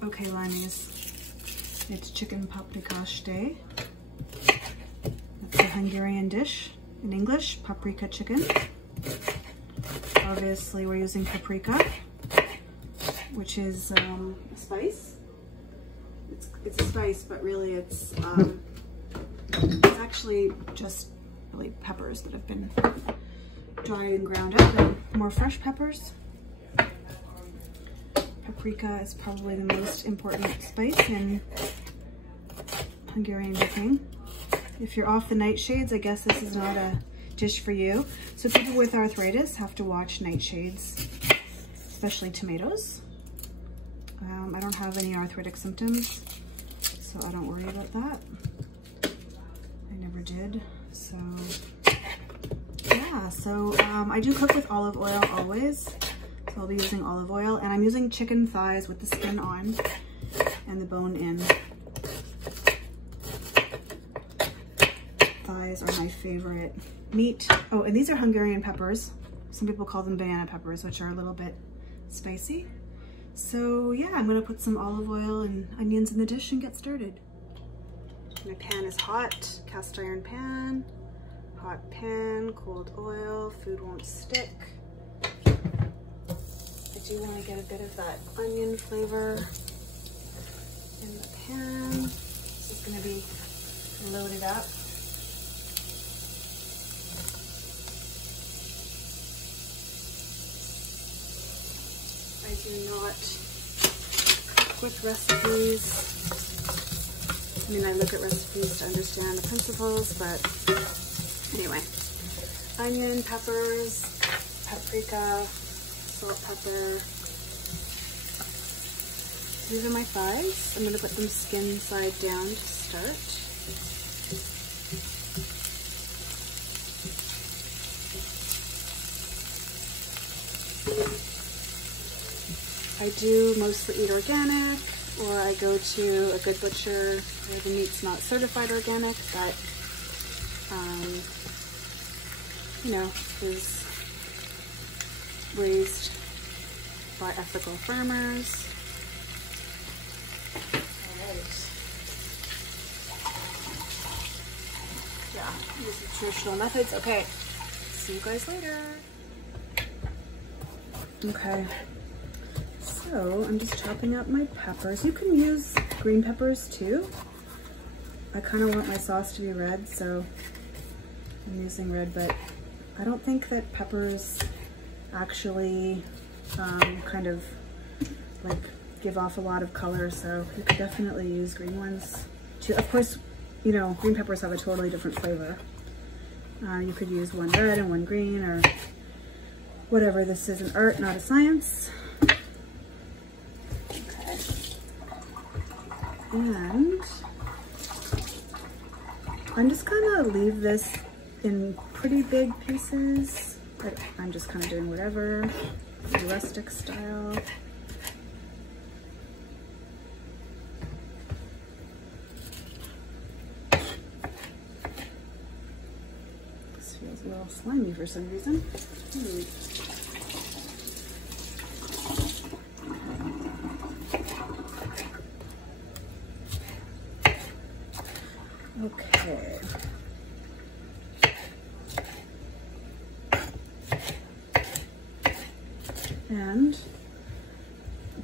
Okay, Limeys, it's chicken paprikash day. That's a Hungarian dish. In English, paprika chicken. Obviously, we're using paprika, which is a spice. It's a spice, but really it's actually just really peppers that have been dried and ground up, and more fresh peppers. Paprika is probably the most important spice in Hungarian cooking. If you're off the nightshades, I guess this is not a dish for you. So people with arthritis have to watch nightshades, especially tomatoes. I don't have any arthritic symptoms, so I don't worry about that. I never did. So yeah, so I do cook with olive oil always. So I'll be using olive oil, and I'm using chicken thighs with the skin on and the bone in. Thighs are my favorite meat. Oh, and these are Hungarian peppers. Some people call them banana peppers, which are a little bit spicy. So yeah, I'm gonna put some olive oil and onions in the dish and get started. My pan is hot, cast iron pan. Hot pan, cold oil, food won't stick. I do want to get a bit of that onion flavor in the pan. This is going to be loaded up. I do not cook with recipes. I mean, I look at recipes to understand the principles, but anyway. Onion, peppers, paprika, salt, pepper. These are my thighs. I'm going to put them skin side down to start. I do mostly eat organic, or I go to a good butcher where the meat's not certified organic, but you know, is raised by ethical farmers. Alright. Yeah, these are traditional methods. Okay, see you guys later. Okay, so I'm just chopping up my peppers. You can use green peppers too. I kind of want my sauce to be red, so I'm using red, but I don't think that peppers actually kind of like give off a lot of color, so you could definitely use green ones too. Of course, you know, green peppers have a totally different flavor. You could use one red and one green or whatever. This is an art, not a science. Okay. And I'm just gonna leave this in pretty big pieces. I'm just kind of doing whatever, rustic style. This feels a little slimy for some reason. Okay. And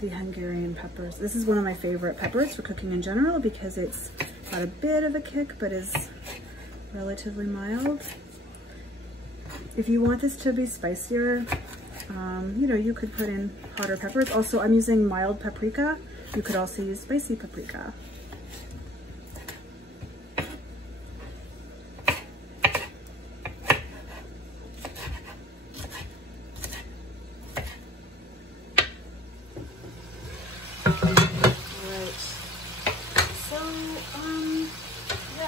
the Hungarian peppers. This is one of my favorite peppers for cooking in general because it's got a bit of a kick but is relatively mild. If you want this to be spicier, you know, you could put in hotter peppers. Also, I'm using mild paprika. You could also use spicy paprika.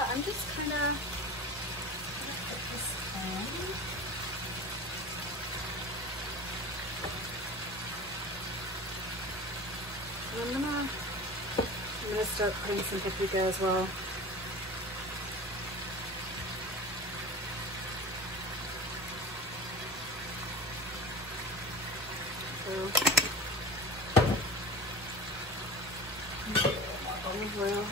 I'm just kind of put this in. And I'm gonna start putting some paprika as well. So olive oil.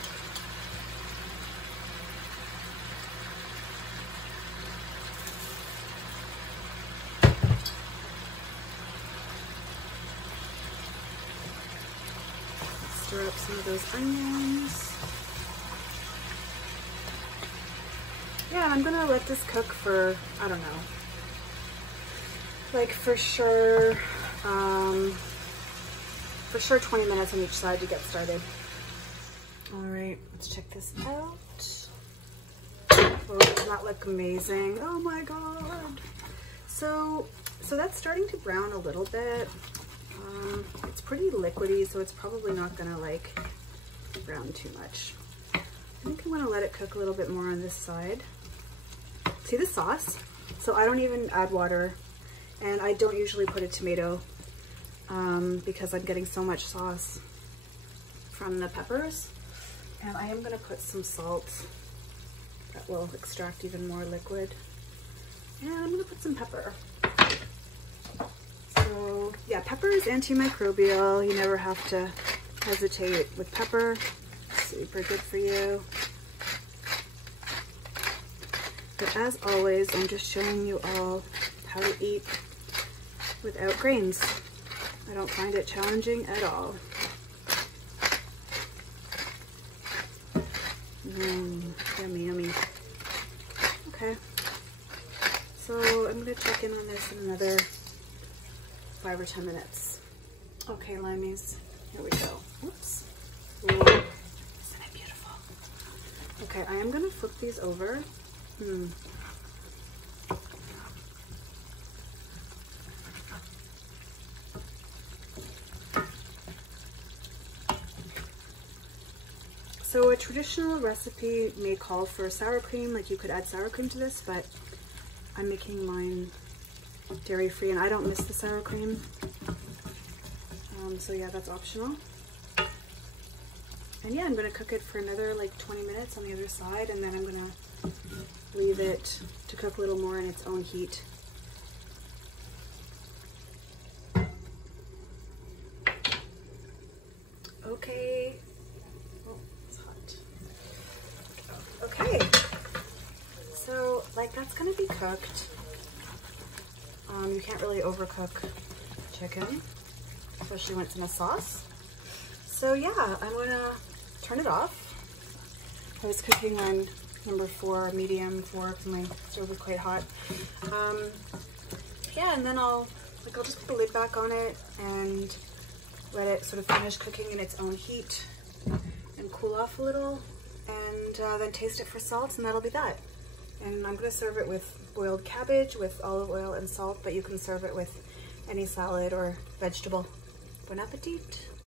Stir up some of those onions. Yeah, and I'm gonna let this cook for, I don't know, like for sure 20 minutes on each side to get started. All right, let's check this out. Oh, does that look amazing? Oh my God. So that's starting to brown a little bit. It's pretty liquidy, so it's probably not gonna like brown too much. I think I'm gonna let it cook a little bit more on this side. See the sauce? So I don't even add water, and I don't usually put a tomato because I'm getting so much sauce from the peppers. And I am gonna put some salt that will extract even more liquid. And I'm gonna put some pepper. So yeah, pepper is antimicrobial. You never have to hesitate with pepper. Super good for you. But as always, I'm just showing you all how to eat without grains. I don't find it challenging at all. Yummy, yummy. Okay, so I'm gonna check in on this in another 5 or 10 minutes. Okay, limeys, here we go. Whoops. Ooh, isn't it beautiful? Okay, I am gonna flip these over. So a traditional recipe may call for sour cream, like you could add sour cream to this, but I'm making mine dairy free and I don't miss the sour cream. So yeah, that's optional. And yeah, I'm gonna cook it for another like 20 minutes on the other side, and then I'm gonna leave it to cook a little more in its own heat. Okay. Oh, it's hot. Okay. So like that's gonna be cooked. You can't really overcook chicken, especially when it's in a sauce. So yeah, I'm gonna turn it off. I was cooking on number 4, medium 4, because my stove was quite hot. Yeah, and then I'll just put the lid back on it and let it sort of finish cooking in its own heat and cool off a little, and then taste it for salt, and that'll be that. And I'm gonna serve it with boiled cabbage with olive oil and salt, but you can serve it with any salad or vegetable. Bon appetit.